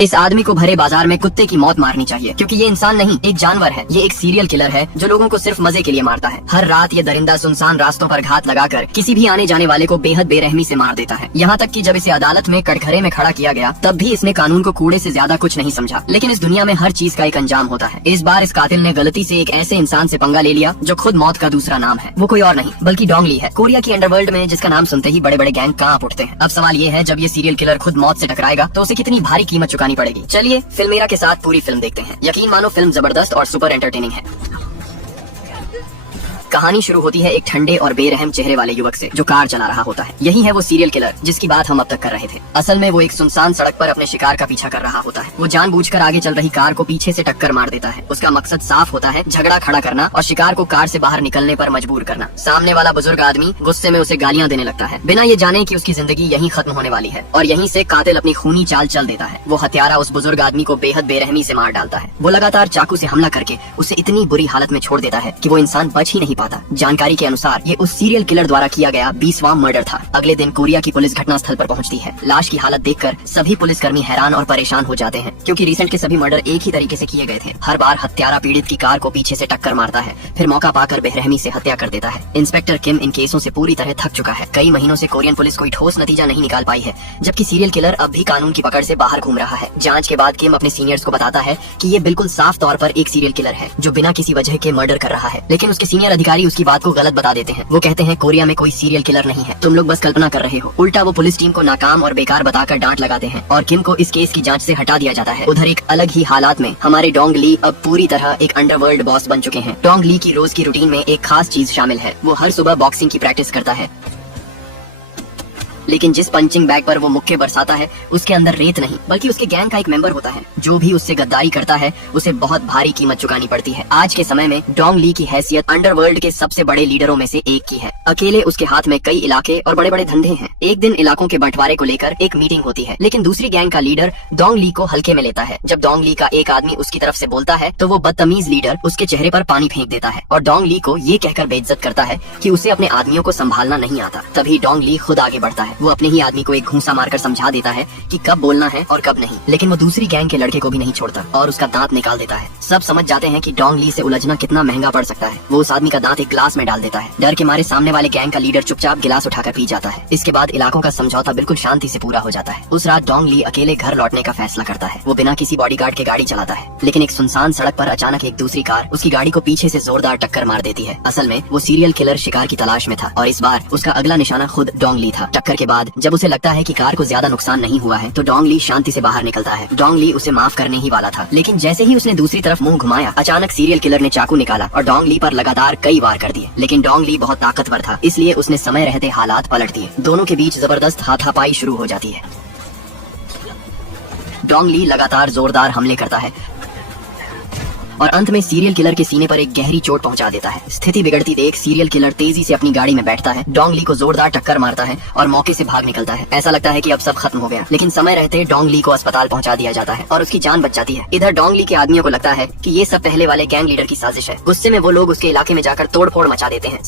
इस आदमी को भरे बाजार में कुत्ते की मौत मारनी चाहिए, क्योंकि ये इंसान नहीं, एक जानवर है। ये एक सीरियल किलर है जो लोगों को सिर्फ मजे के लिए मारता है। हर रात ये दरिंदा सुनसान रास्तों पर घात लगाकर किसी भी आने जाने वाले को बेहद बेरहमी से मार देता है। यहाँ तक कि जब इसे अदालत में कटघरे में खड़ा किया गया तब भी इसने कानून को कूड़े से ज्यादा कुछ नहीं समझा। लेकिन इस दुनिया में हर चीज का एक अंजाम होता है। इस बार इस कातिल ने गलती से एक ऐसे इंसान से पंगा ले लिया जो खुद मौत का दूसरा नाम है। वो कोई और नहीं बल्कि डोंग ली है, कोरिया की अंडरवर्ल्ड में जिसका नाम सुनते ही बड़े बड़े गैंग कांप उठते हैं। अब सवाल ये है, जब ये सीरियल किलर खुद मौत से टकराएगा तो उसे कितनी भारी कीमत चुकानी पड़ेगी। चलिए फिल्मेरा के साथ पूरी फिल्म देखते हैं। यकीन मानो फिल्म जबरदस्त और सुपर एंटरटेनिंग है। कहानी शुरू होती है एक ठंडे और बेरहम चेहरे वाले युवक से जो कार चला रहा होता है। यही है वो सीरियल किलर जिसकी बात हम अब तक कर रहे थे। असल में वो एक सुनसान सड़क पर अपने शिकार का पीछा कर रहा होता है। वो जानबूझकर आगे चल रही कार को पीछे से टक्कर मार देता है। उसका मकसद साफ होता है, झगड़ा खड़ा करना और शिकार को कार से बाहर निकलने पर मजबूर करना। सामने वाला बुजुर्ग आदमी गुस्से में उसे गालियां देने लगता है, बिना ये जाने कि उसकी जिंदगी यहीं खत्म होने वाली है। और यहीं से कातिल अपनी खूनी चाल चल देता है। वो हत्यारा उस बुजुर्ग आदमी को बेहद बेरहमी से मार डालता है। वो लगातार चाकू से हमला करके उसे इतनी बुरी हालत में छोड़ देता है कि वो इंसान बच ही नहीं पाता। जानकारी के अनुसार ये उस सीरियल किलर द्वारा किया गया 20वां मर्डर था। अगले दिन कोरिया की पुलिस घटनास्थल पर पहुंचती है। लाश की हालत देखकर सभी पुलिसकर्मी हैरान और परेशान हो जाते हैं, क्योंकि रिसेंट के सभी मर्डर एक ही तरीके से किए गए थे। हर बार हत्यारा पीड़ित की कार को पीछे से टक्कर मारता है, फिर मौका पाकर बेरहमी से हत्या कर देता है। इंस्पेक्टर किम इन केसों से पूरी तरह थक चुका है। कई महीनों से कोरियन पुलिस कोई ठोस नतीजा नहीं निकाल पाई है, जबकि सीरियल किलर अब भी कानून की पकड़ से बाहर घूम रहा है। जांच के बाद किम अपने सीनियर्स को बताता है कि ये बिल्कुल साफ तौर पर एक सीरियल किलर है जो बिना किसी वजह के मर्डर कर रहा है। लेकिन उसके सीनियर अधिकारी उसकी बात को गलत बता देते हैं। वो कहते हैं कोरिया में कोई सीरियल किलर नहीं है, तुम लोग बस कल्पना कर रहे हो। उल्टा वो पुलिस टीम को नाकाम और बेकार बताकर डांट लगाते हैं और किम को इस केस की जांच से हटा दिया जाता है। उधर एक अलग ही हालात में हमारे डोंग ली अब पूरी तरह एक अंडरवर्ल्ड बॉस बन चुके हैं। डोंग ली की रोज की रूटीन में एक खास चीज शामिल है। वो हर सुबह बॉक्सिंग की प्रैक्टिस करता है, लेकिन जिस पंचिंग बैग पर वो मुक्के बरसाता है उसके अंदर रेत नहीं बल्कि उसके गैंग का एक मेंबर होता है। जो भी उससे गद्दारी करता है उसे बहुत भारी कीमत चुकानी पड़ती है। आज के समय में डोंग ली की हैसियत अंडरवर्ल्ड के सबसे बड़े लीडरों में से एक की है। अकेले उसके हाथ में कई इलाके और बड़े बड़े धंधे हैं। एक दिन इलाकों के बंटवारे को लेकर एक मीटिंग होती है, लेकिन दूसरी गैंग का लीडर डोंग ली को हल्के में लेता है। जब डोंग ली का एक आदमी उसकी तरफ से बोलता है तो वो बदतमीज लीडर उसके चेहरे पर पानी फेंक देता है और डोंग ली को ये कहकर बेइज्जत करता है कि उसे अपने आदमियों को संभालना नहीं आता। तभी डोंग ली खुद आगे बढ़ता है। वो अपने ही आदमी को एक घूंसा मारकर समझा देता है कि कब बोलना है और कब नहीं। लेकिन वो दूसरी गैंग के लड़के को भी नहीं छोड़ता और उसका दांत निकाल देता है। सब समझ जाते हैं कि डोंग ली से उलझना कितना महंगा पड़ सकता है। वो उस आदमी का दांत एक ग्लास में डाल देता है। डर के मारे सामने वाले गैंग का लीडर चुपचाप गिलास उठाकर पी जाता है। इसके बाद इलाकों का समझौता बिल्कुल शांति से पूरा हो जाता है। उस रात डोंग ली अकेले घर लौटने का फैसला करता है। वो बिना किसी बॉडीगार्ड के गाड़ी चलाता है, लेकिन एक सुनसान सड़क पर अचानक एक दूसरी कार उसकी गाड़ी को पीछे से जोरदार टक्कर मार देती है। असल में वो सीरियल किलर शिकार की तलाश में था और इस बार उसका अगला निशाना खुद डोंग ली था। टक्कर के बाद जब उसे लगता है कि कार को ज्यादा नुकसान नहीं हुआ है तो डोंग ली शांति से बाहर निकलता है। डोंग ली उसे माफ करने ही वाला था, लेकिन जैसे ही उसने दूसरी तरफ मुंह घुमाया अचानक सीरियल किलर ने चाकू निकाला और डोंग ली पर लगातार कई वार कर दिए। लेकिन डोंग ली बहुत ताकतवर था, इसलिए उसने समय रहते हालात पलट दिए। दोनों के बीच जबरदस्त हाथापाई शुरू हो जाती है। डोंग ली लगातार जोरदार हमले करता है और अंत में सीरियल किलर के सीने पर एक गहरी चोट पहुंचा देता है। स्थिति बिगड़ती देख सीरियल किलर तेजी से अपनी गाड़ी में बैठता है, डोंग ली को जोरदार टक्कर मारता है और मौके से भाग निकलता है। ऐसा लगता है कि अब सब खत्म हो गया, लेकिन समय रहते डोंग ली को अस्पताल पहुंचा दिया जाता है और उसकी जान बच जाती है। इधर डोंग ली के आदमियों को लगता है कि ये सब पहले वाले गैंग लीडर की साजिश है। गुस्से में वो लोग उसके इलाके में जाकर तोड़फोड़ मचा देते हैं।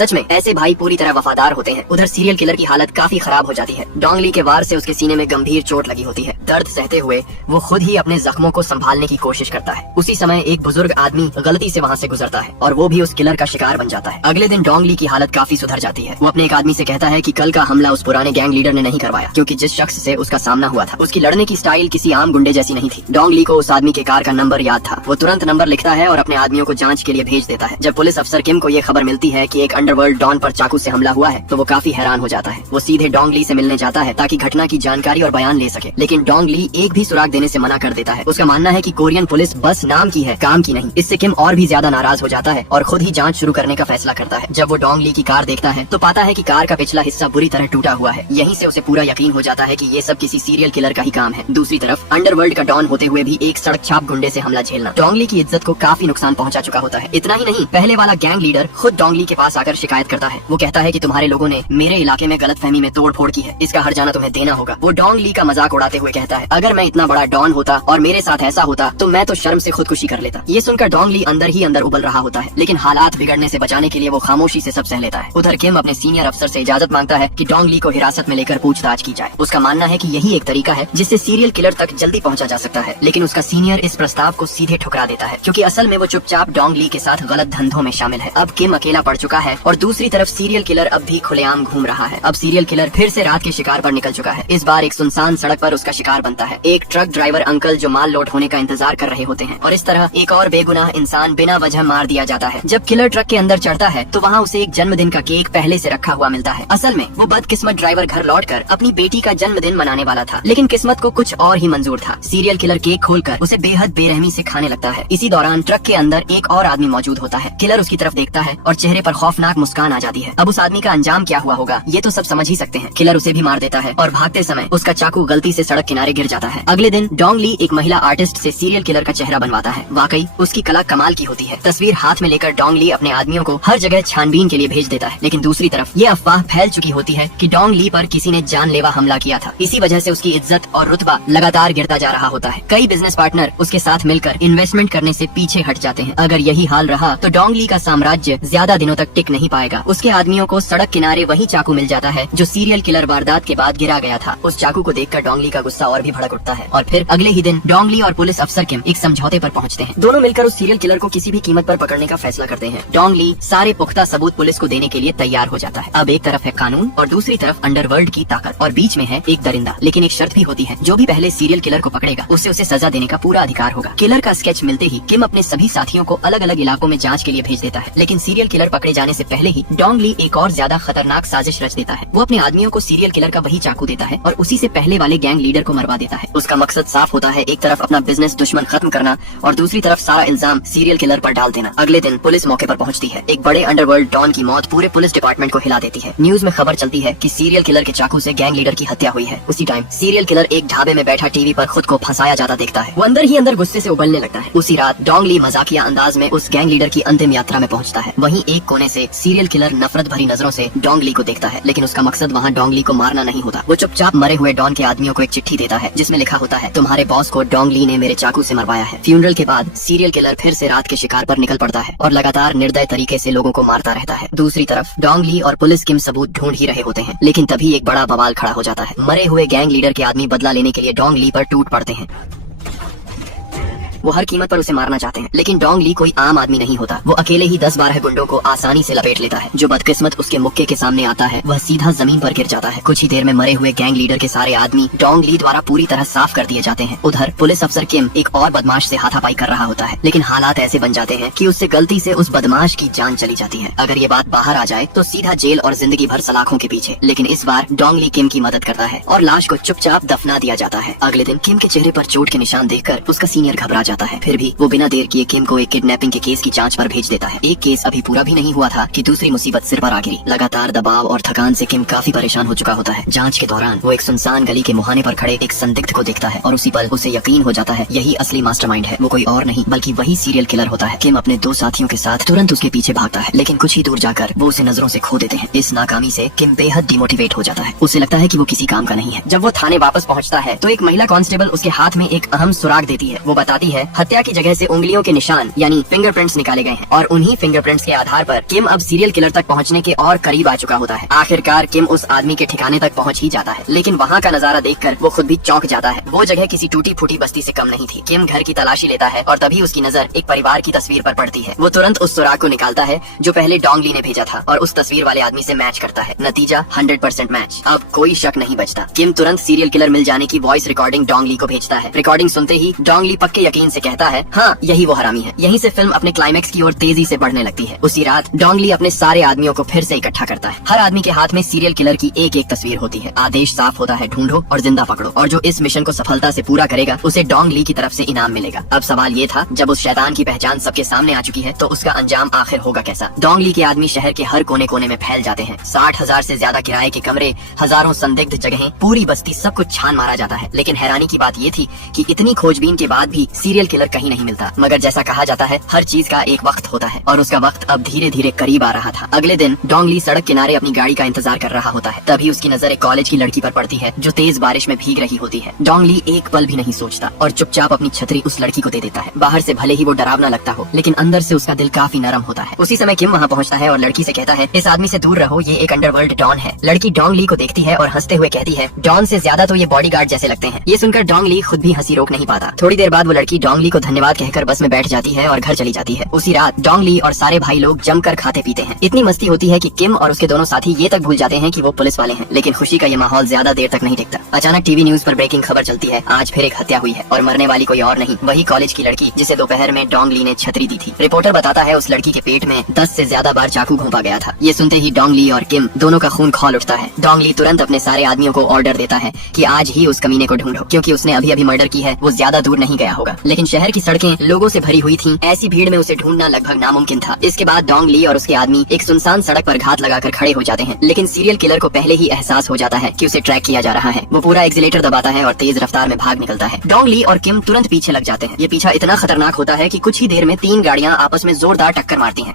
सच में ऐसे भाई पूरी तरह वफादार होते हैं। उधर सीरियल किलर की हालत काफी खराब हो जाती है। डोंग ली के वार से उसके सीने में गंभीर चोट लगी होती है। दर्द सहते हुए वो खुद ही अपने जख्मों को संभालने की कोशिश करता है। उसी समय एक बुजुर्ग आदमी गलती से वहाँ से गुजरता है और वो भी उस किलर का शिकार बन जाता है। अगले दिन डोंग ली की हालत काफी सुधर जाती है। वो अपने एक आदमी से कहता है कि कल का हमला उस पुराने गैंग लीडर ने नहीं करवाया, क्योंकि जिस शख्स से उसका सामना हुआ था उसकी लड़ने की स्टाइल किसी आम गुंडे जैसी नहीं थी। डोंग ली को उस आदमी के कार का नंबर याद था। वो तुरंत नंबर लिखता है और अपने आदमियों को जाँच के लिए भेज देता है। जब पुलिस अफसर किम को ये खबर मिलती है कि एक अंडरवर्ल्ड डॉन पर चाकू से हमला हुआ है तो वो काफी हैरान हो जाता है। वो सीधे डोंग ली से मिलने जाता है ताकि घटना की जानकारी और बयान ले सके, लेकिन डोंग ली एक भी सुराग देने से मना कर देता है। उसका मानना है कि कोरियन पुलिस बस नाम की है, काम की नहीं। इससे किम और भी ज्यादा नाराज हो जाता है और खुद ही जांच शुरू करने का फैसला करता है। जब वो डोंग ली की कार देखता है तो पाता है कि कार का पिछला हिस्सा बुरी तरह टूटा हुआ है। यहीं से उसे पूरा यकीन हो जाता है कि ये सब किसी सीरियल किलर का ही काम है। दूसरी तरफ अंडरवर्ल्ड का डॉन होते हुए भी एक सड़क छाप गुंडे से हमला झेलना डोंग ली की इज्जत को काफी नुकसान पहुंचा चुका होता है। इतना ही नहीं, पहले वाला गैंग लीडर खुद डोंग ली के पास आकर शिकायत करता है। वो कहता है कि तुम्हारे लोगों ने मेरे इलाके में गलतफहमी में तोड़-फोड़ की है, इसका हर्जाना तुम्हें देना होगा। वो डॉन ली का मजाक उड़ाते हुए कहता है, अगर मैं इतना बड़ा डॉन होता और मेरे साथ ऐसा होता तो मैं तो शर्म से खुदकुशी कर लेता। ये सुनकर डॉन ली अंदर ही अंदर उबल रहा होता है, लेकिन हालात बिगड़ने से बचाने के लिए वो खामोशी से सब सह लेता है। उधर किम अपने सीनियर अफसर से इजाजत मांगता है कि डॉन ली को हिरासत में लेकर पूछताछ की जाए। उसका मानना है कि यही एक तरीका है जिससे सीरियल किलर तक जल्दी पहुंचा जा सकता है, लेकिन उसका सीनियर इस प्रस्ताव को सीधे ठुकरा देता है, क्योंकि असल में वो चुपचाप डॉन ली के साथ गलत धंधों में शामिल है। अब किम अकेला पड़ चुका है और दूसरी तरफ सीरियल किलर अब भी खुलेआम घूम रहा है। अब सीरियल किलर फिर से रात के शिकार पर निकल चुका है। इस बार एक सुनसान सड़क पर उसका शिकार बनता है। एक ट्रक ड्राइवर अंकल जो माल लोड होने का इंतजार कर रहे होते हैं, और इस तरह एक और बेगुनाह इंसान बिना वजह मार दिया जाता है। जब किलर ट्रक के अंदर चढ़ता है तो वहाँ उसे एक जन्मदिन का केक पहले से रखा हुआ मिलता है। असल में वो बदकिस्मत ड्राइवर घर लौटकर अपनी बेटी का जन्मदिन मनाने वाला था, लेकिन किस्मत को कुछ और ही मंजूर था। सीरियल किलर केक खोलकर उसे बेहद बेरहमी से खाने लगता है। इसी दौरान ट्रक के अंदर एक और आदमी मौजूद होता है। किलर उसकी तरफ देखता है और चेहरे पर खौफनाक मुस्कान आ जाती है। अब उस आदमी का अंजाम क्या हुआ होगा ये तो सब समझ ही सकते हैं। किलर उसे भी मार देता है और भागते समय उसका चाकू गलती से सड़क किनारे गिर जाता है। अगले दिन डोंग ली एक महिला आर्टिस्ट से सीरियल किलर का चेहरा बनवाता है। वाकई उसकी कला कमाल की होती है। तस्वीर हाथ में लेकर डोंग ली अपने आदमियों को हर जगह छानबीन के लिए भेज देता है, लेकिन दूसरी तरफ ये अफवाह फैल चुकी होती है कि डोंग ली पर किसी ने जानलेवा हमला किया था। इसी वजह से उसकी इज्जत और रुतबा लगातार गिरता जा रहा होता है। कई बिजनेस पार्टनर उसके साथ मिलकर इन्वेस्टमेंट करने से पीछे हट जाते हैं। अगर यही हाल रहा तो डोंग ली का साम्राज्य ज्यादा दिनों तक टिक नहीं पाएगा। उसके आदमियों को सड़क किनारे वही चाकू मिल जाता है जो सीरियल किलर वारदात के बाद गिरा गया था। उस चाकू को देखकर डोंग ली का गुस्सा और भी भड़क उठता है और फिर अगले ही दिन डोंग ली और पुलिस अफसर किम एक समझौते पर पहुंचते हैं। दोनों मिलकर उस सीरियल किलर को किसी भी कीमत पर पकड़ने का फैसला करते हैं। डोंग ली सारे पुख्ता सबूत पुलिस को देने के लिए तैयार हो जाता है। अब एक तरफ है कानून और दूसरी तरफ अंडरवर्ल्ड की ताकत, और बीच में है एक दरिंदा। लेकिन एक शर्त भी होती है, जो भी पहले सीरियल किलर को पकड़ेगा उसे सजा देने का पूरा अधिकार होगा। किलर का स्केच मिलते ही किम अपने सभी साथियों को अलग अलग इलाकों में जांच के लिए भेज देता है, लेकिन सीरियल किलर पकड़े जाने से पहले ही डोंग ली एक और ज्यादा खतरनाक साजिश रच देता है। वो अपने आदमियों को सीरियल किलर का वही चाकू देता है और उसी से पहले वाले गैंग लीडर को मरवा देता है। उसका मकसद साफ होता है, एक तरफ अपना बिजनेस दुश्मन खत्म करना और दूसरी तरफ सारा इल्जाम सीरियल किलर पर डाल देना। अगले दिन पुलिस मौके पर पहुंचती है। एक बड़े अंडरवर्ल्ड डॉन की मौत पूरे पुलिस डिपार्टमेंट को हिला देती है। न्यूज में खबर चलती है कि सीरियल किलर के चाकू से गैंग लीडर की हत्या हुई है। उसी टाइम सीरियल किलर एक ढाबे में बैठा टीवी पर खुद को फंसाया जाता देखता है। वो अंदर ही अंदर गुस्से से उबलने लगता है। उसी रात डोंग ली मजाकिया अंदाज में उस गैंग लीडर की अंतिम यात्रा में पहुंचता है। वहीं एक कोने से सीरियल किलर नफरत भरी नजरों से डोंग ली को देखता है, लेकिन उसका मकसद वहाँ डोंग ली को मारना नहीं होता। वो चुपचाप मरे हुए डॉन के आदमियों को एक चिट्ठी देता है जिसमें लिखा होता है, तुम्हारे बॉस को डोंग ली ने मेरे चाकू से मरवाया है। फ्यूनरल के बाद सीरियल किलर फिर से रात के शिकार पर निकल पड़ता है और लगातार निर्दय तरीके से लोगों को मारता रहता है। दूसरी तरफ डोंग ली और पुलिस किम सबूत ढूंढ ही रहे होते हैं, लेकिन तभी एक बड़ा बवाल खड़ा हो जाता है। मरे हुए गैंग लीडर के आदमी बदला लेने के लिए डोंग ली पर टूट पड़ते हैं। वो हर कीमत पर उसे मारना चाहते हैं, लेकिन डोंग ली कोई आम आदमी नहीं होता। वो अकेले ही 10-12 गुंडों को आसानी से लपेट लेता है। जो बदकिस्मत उसके मुक्के के सामने आता है वह सीधा जमीन पर गिर जाता है। कुछ ही देर में मरे हुए गैंग लीडर के सारे आदमी डोंग ली द्वारा पूरी तरह साफ कर दिए जाते हैं। उधर पुलिस अफसर किम एक और बदमाश से हाथापाई कर रहा होता है, लेकिन हालात ऐसे बन जाते हैं कि उससे गलती से उस बदमाश की जान चली जाती है। अगर ये बात बाहर आ जाए तो सीधा जेल और जिंदगी भर सलाखों के पीछे। लेकिन इस बार डोंग ली किम की मदद करता है और लाश को चुपचाप दफना दिया जाता है। अगले दिन किम के चेहरे पर चोट के निशान देखकर उसका सीनियर घबरा जाता है, फिर भी वो बिना देर किए किम को एक किडनैपिंग के केस की जांच पर भेज देता है। एक केस अभी पूरा भी नहीं हुआ था कि दूसरी मुसीबत सिर पर आ गिरी। लगातार दबाव और थकान से किम काफी परेशान हो चुका होता है। जांच के दौरान वो एक सुनसान गली के मुहाने पर खड़े एक संदिग्ध को देखता है और उसी पल उसे यकीन हो जाता है यही असली मास्टरमाइंड है। वो कोई और नहीं बल्कि वही सीरियल किलर होता है। किम अपने 2 साथियों के साथ तुरंत उसके पीछे भागता है, लेकिन कुछ ही दूर जाकर वो उसे नजरों से खो देते हैं। इस नाकामी से किम बेहद डिमोटिवेट हो जाता है। उसे लगता है कि वो किसी काम का नहीं है। जब वो थाने वापस पहुंचता है तो एक महिला कांस्टेबल उसके हाथ में एक अहम सुराग देती है। वो बताती है हत्या की जगह से उंगलियों के निशान यानी फिंगरप्रिंट्स निकाले गए हैं और उन्हीं फिंगरप्रिंट्स के आधार पर किम अब सीरियल किलर तक पहुंचने के और करीब आ चुका होता है। आखिरकार किम उस आदमी के ठिकाने तक पहुंच ही जाता है, लेकिन वहाँ का नजारा देखकर वो खुद भी चौंक जाता है। वो जगह किसी टूटी फूटी बस्ती से कम नहीं थी। किम घर की तलाशी लेता है और तभी उसकी नजर एक परिवार की तस्वीर पर पड़ती है। वो तुरंत उस सुराग को निकालता है जो पहले डोंग ली ने भेजा था और उस तस्वीर वाले आदमी से मैच करता है। नतीजा 100% मैच। अब कोई शक नहीं बचता। किम तुरंत सीरियल किलर मिल जाने की वॉइस रिकॉर्डिंग डोंग ली को भेजता है। रिकॉर्डिंग सुनते ही डोंग ली पक्के यकीन से कहता है, हाँ यही वो हरामी है। यहीं से फिल्म अपने क्लाइमेक्स की ओर तेजी से बढ़ने लगती है। उसी रात डोंग ली अपने सारे आदमियों को फिर से इकट्ठा करता है। हर आदमी के हाथ में सीरियल किलर की एक एक तस्वीर होती है। आदेश साफ होता है, ढूंढो और जिंदा पकड़ो, और जो इस मिशन को सफलता से पूरा करेगा उसे डोंग ली की तरफ से इनाम मिलेगा। अब सवाल ये था, जब उस शैतान की पहचान सबके सामने आ चुकी है तो उसका अंजाम आखिर होगा कैसा। डोंग ली के आदमी शहर के हर कोने कोने में फैल जाते हैं। 60,000 से ज्यादा किराए के कमरे, हजारों संदिग्ध जगहें, पूरी बस्ती, सब कुछ छान मारा जाता है। लेकिन हैरानी की बात ये थी कि इतनी खोजबीन के बाद भी सीरियल सीरियल किलर कहीं नहीं मिलता। मगर जैसा कहा जाता है हर चीज का एक वक्त होता है और उसका वक्त अब धीरे धीरे करीब आ रहा था। अगले दिन डोंग ली सड़क किनारे अपनी गाड़ी का इंतजार कर रहा होता है। तभी उसकी नजर एक कॉलेज की लड़की पर पड़ती है जो तेज बारिश में भीग रही होती है। डोंग ली एक पल भी नहीं सोचता और चुपचाप अपनी छतरी उस लड़की को दे देता है। बाहर से भले ही वो डरावना लगता हो लेकिन अंदर से उसका दिल काफी नरम होता है। उसी समय किम वहाँ पहुँचता है और लड़की से कहता है इस आदमी से दूर रहो, ये एक अंडरवर्ल्ड डॉन है। लड़की डोंग ली को देखती है और हंसते हुए कहती है डॉन से ज्यादा तो ये बॉडीगार्ड जैसे लगते हैं। ये सुनकर डोंग ली खुद भी हंसी रोक नहीं पाता। थोड़ी देर बाद वो लड़की डोंग ली को धन्यवाद कहकर बस में बैठ जाती है और घर चली जाती है। उसी रात डोंग ली और सारे भाई लोग जमकर खाते पीते हैं। इतनी मस्ती होती है कि किम और उसके दोनों साथी ये तक भूल जाते हैं कि वो पुलिस वाले हैं। लेकिन खुशी का ये माहौल ज्यादा देर तक नहीं टिकता। अचानक टीवी न्यूज पर ब्रेकिंग खबर चलती है, आज फिर एक हत्या हुई है और मरने वाली कोई और नहीं, वही कॉलेज की लड़की जिसे दोपहर में डोंग ली ने छतरी दी थी। रिपोर्टर बताता है उस लड़की के पेट में 10 से ज्यादा बार चाकू घोंपा गया था। ये सुनते ही डोंग ली और किम दोनों का खून खौल उठता है। डोंग ली तुरंत अपने सारे आदमियों को ऑर्डर देता है कि आज ही उस कमीने को ढूंढो, क्योंकि उसने अभी अभी मर्डर की है, वो ज्यादा दूर नहीं गया होगा। लेकिन शहर की सड़कें लोगों से भरी हुई थीं, ऐसी भीड़ में उसे ढूंढना लगभग नामुमकिन था। इसके बाद डोंग ली और उसके आदमी एक सुनसान सड़क पर घात लगाकर खड़े हो जाते हैं। लेकिन सीरियल किलर को पहले ही एहसास हो जाता है कि उसे ट्रैक किया जा रहा है। वो पूरा एक्सीलेटर दबाता है और तेज रफ्तार में भाग निकलता है। डोंग ली और किम तुरंत पीछे लग जाते हैं। ये पीछा इतना खतरनाक होता है कि कुछ ही देर में 3 गाड़ियां आपस में जोरदार टक्कर मारती हैं।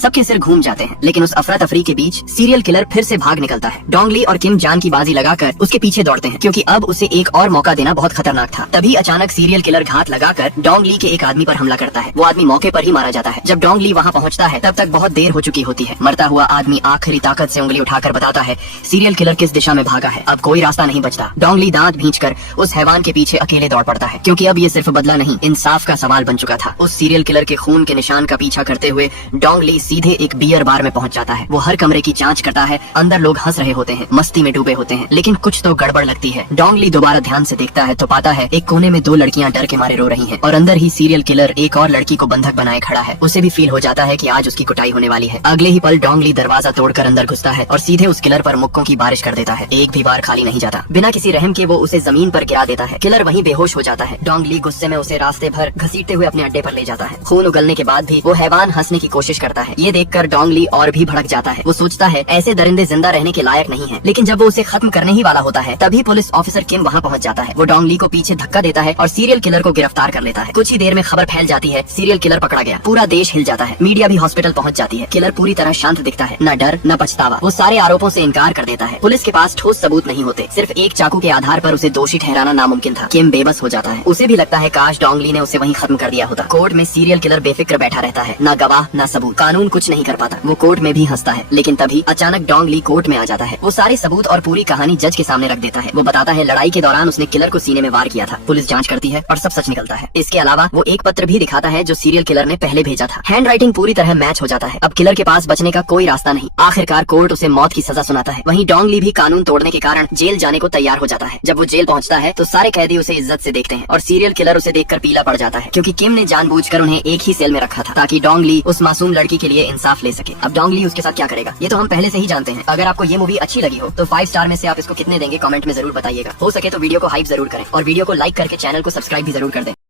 सबके सिर घूम जाते हैं। लेकिन उस अफरा तफरी के बीच सीरियल किलर फिर से भाग निकलता है। डोंग ली और किम जान की बाजी लगाकर उसके पीछे दौड़ते हैं, क्योंकि अब उसे एक और मौका देना बहुत खतरनाक था। तभी अचानक सीरियल किलर घात लगाकर डोंग ली के एक आदमी पर हमला करता है। वो आदमी मौके पर ही मारा जाता है। जब डोंग ली वहाँ पहुँचता है तब तक बहुत देर हो चुकी होती है। मरता हुआ आदमी आखिरी ताकत से उंगली उठाकर बताता है सीरियल किलर किस दिशा में भागा है। अब कोई रास्ता नहीं बचता। डोंग ली दांत भींचकर उस हैवान के पीछे अकेले दौड़ पड़ता है, क्योंकि अब ये सिर्फ बदला नहीं, इंसाफ का सवाल बन चुका था। उस सीरियल किलर के खून के निशान का पीछा करते हुए डोंग ली सीधे एक बियर बार में पहुंच जाता है। वो हर कमरे की जांच करता है। अंदर लोग हंस रहे होते हैं, मस्ती में डूबे होते हैं, लेकिन कुछ तो गड़बड़ लगती है। डोंग ली दोबारा ध्यान से देखता है तो पाता है एक कोने में 2 लड़कियां डर के मारे रो रही हैं और अंदर ही सीरियल किलर एक और लड़की को बंधक बनाए खड़ा है। उसे भी फील हो जाता है कि आज उसकी कुटाई होने वाली है। अगले ही पल डोंग ली दरवाजा तोड़कर अंदर घुसता है और सीधे उस किलर पर मुक्कों की बारिश कर देता है। एक भी बार खाली नहीं जाता। बिना किसी रहम के वो उसे जमीन पर गिरा देता है। किलर वहीं बेहोश हो जाता है। डोंग ली गुस्से में उसे रास्ते भर घसीटते हुए अपने अड्डे पर ले जाता है। खून उगलने के बाद भी वो हैवान हंसने की कोशिश करता है। ये देखकर डोंग ली और भी भड़क जाता है। वो सोचता है ऐसे दरिंदे जिंदा रहने के लायक नहीं है। लेकिन जब वो उसे खत्म करने ही वाला होता है तभी पुलिस ऑफिसर किम वहाँ पहुँच जाता है। वो डोंग ली को पीछे धक्का देता है और सीरियल किलर को गिरफ्तार कर लेता है। कुछ ही देर में खबर फैल जाती है सीरियल किलर पकड़ा गया। पूरा देश हिल जाता है। मीडिया भी हॉस्पिटल पहुँच जाती है। किलर पूरी तरह शांत दिखता है, न डर न पछतावा। वो सारे आरोपों से इनकार कर देता है। पुलिस के पास ठोस सबूत नहीं होते, सिर्फ एक चाकू के आधार पर उसे दोषी ठहराना नामुमकिन था। किम बेबस हो जाता है। उसे भी लगता है काश डोंग ली ने उसे वहीं खत्म कर दिया होता। कोर्ट में सीरियल किलर बेफिक्र बैठा रहता है, न गवाह न सबूत। कानून कुछ नहीं कर पाता। वो कोर्ट में भी हंसता है। लेकिन तभी अचानक डोंग ली कोर्ट में आ जाता है। वो सारे सबूत और पूरी कहानी जज के सामने रख देता है। वो बताता है लड़ाई के दौरान उसने किलर को सीने में वार किया था। पुलिस जांच करती है और सब सच निकलता है। इसके अलावा वो एक पत्र भी दिखाता है जो सीरियल किलर ने पहले भेजा था। हैंड राइटिंग पूरी तरह मैच हो जाता है। अब किलर के पास बचने का कोई रास्ता नहीं। आखिरकार कोर्ट उसे मौत की सजा सुनाता है। वहीं डोंग ली भी कानून तोड़ने के कारण जेल जाने को तैयार हो जाता है। जब वो जेल पहुंचता है तो सारे कैदी उसे इज्जत से देखते हैं और सीरियल किलर उसे देखकर पीला पड़ जाता है, क्योंकि किम ने जानबूझकर उन्हें एक ही सेल में रखा था ताकि डोंग ली उस मासूम लड़की के लिए इंसाफ ले सके। अब डोंग ली उसके साथ क्या करेगा ये तो हम पहले से ही जानते हैं। अगर आपको ये मूवी अच्छी लगी हो तो 5 स्टार में से आप इसको कितने देंगे कमेंट में जरूर बताइएगा। हो सके तो वीडियो को हाइप जरूर करें और वीडियो को लाइक करके चैनल को सब्सक्राइब भी जरूर कर दें।